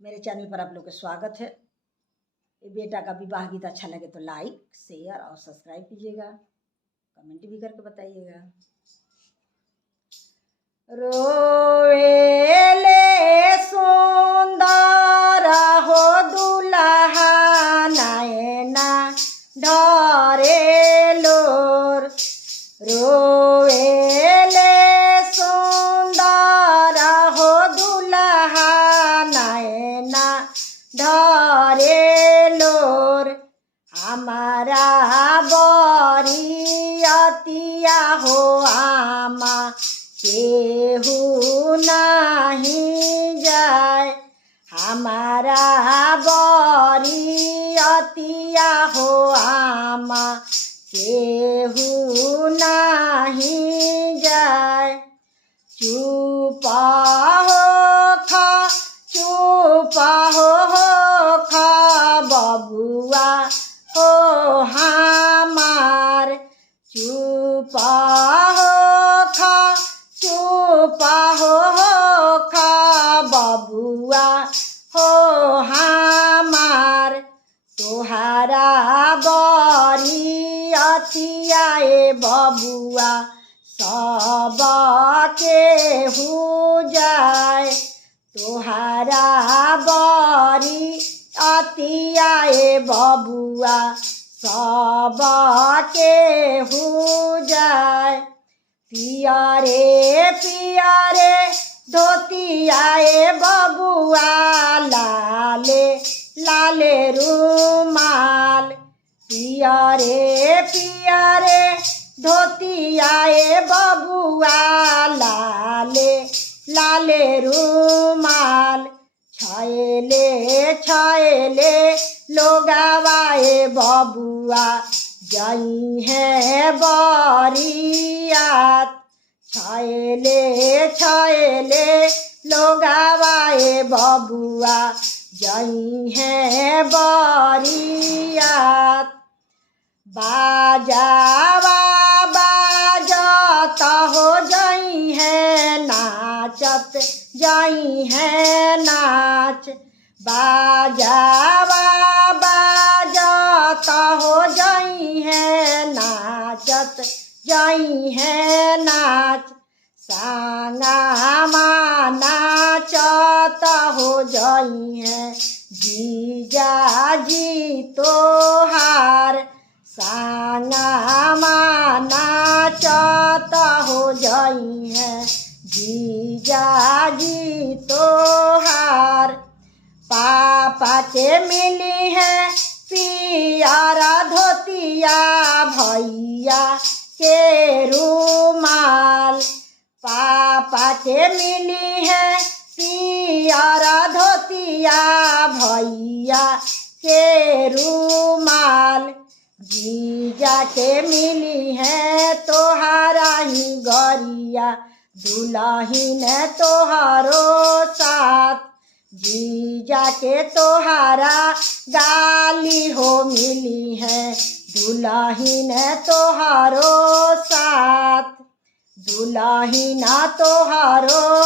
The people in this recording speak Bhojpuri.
मेरे चैनल पर आप लोग का स्वागत है। ये बेटा का विवाह गीत अच्छा लगे तो लाइक, शेयर और सब्सक्राइब कीजिएगा, कमेंट भी करके बताइएगा। रोवेले सुंदर हो दुल्हा नैना ढरे लोर, रोवेले सुंदर हो दुल्हा नैना ढरे लोर। हमारा बरियतिया हो आमा केहू नहीं जाए, हमारा बरियतिया हो आमा केहू नहीं जाए। चुप हो खा बबुआ हो हमार, चुप हो खा बबुआ हो हमार। तोहारा बरियतिया ए बबुआ सब केहू जाए, तोहारा बरियतिया ए बबुआ सब केहू जाए। पियरे धोतिया ए बबुआ लाले लाले रुमाल, पियरे धोतिया ए बबुआ लाले लाले रुमाल। छयले लोगावा ए बबुआ जई है बरियात, छयले लोगावा ए बबुआ जई है बरियात। बाजावा बाजत हो जई है नाचत जई है नाच, बाजावा बाजत हो जई है नाचत जई है नाच। सांगामा नाचत हो जई है जीजाजी तोहार, सांगामा नाचत हो जई है जीजाजी तोहार। पापा के मिली है पियारा धोतिया भैया के रुमाल, पापा के मिली है पियारा धोतिया भैया के रुमाल। जीजा के मिली है तोहारा ही गरिया दुल्हन तोहारो साथ, जीजा के तोहारा गाली हो मिली है दुल्हन तोहारो साथ, दुल्हन तोहारो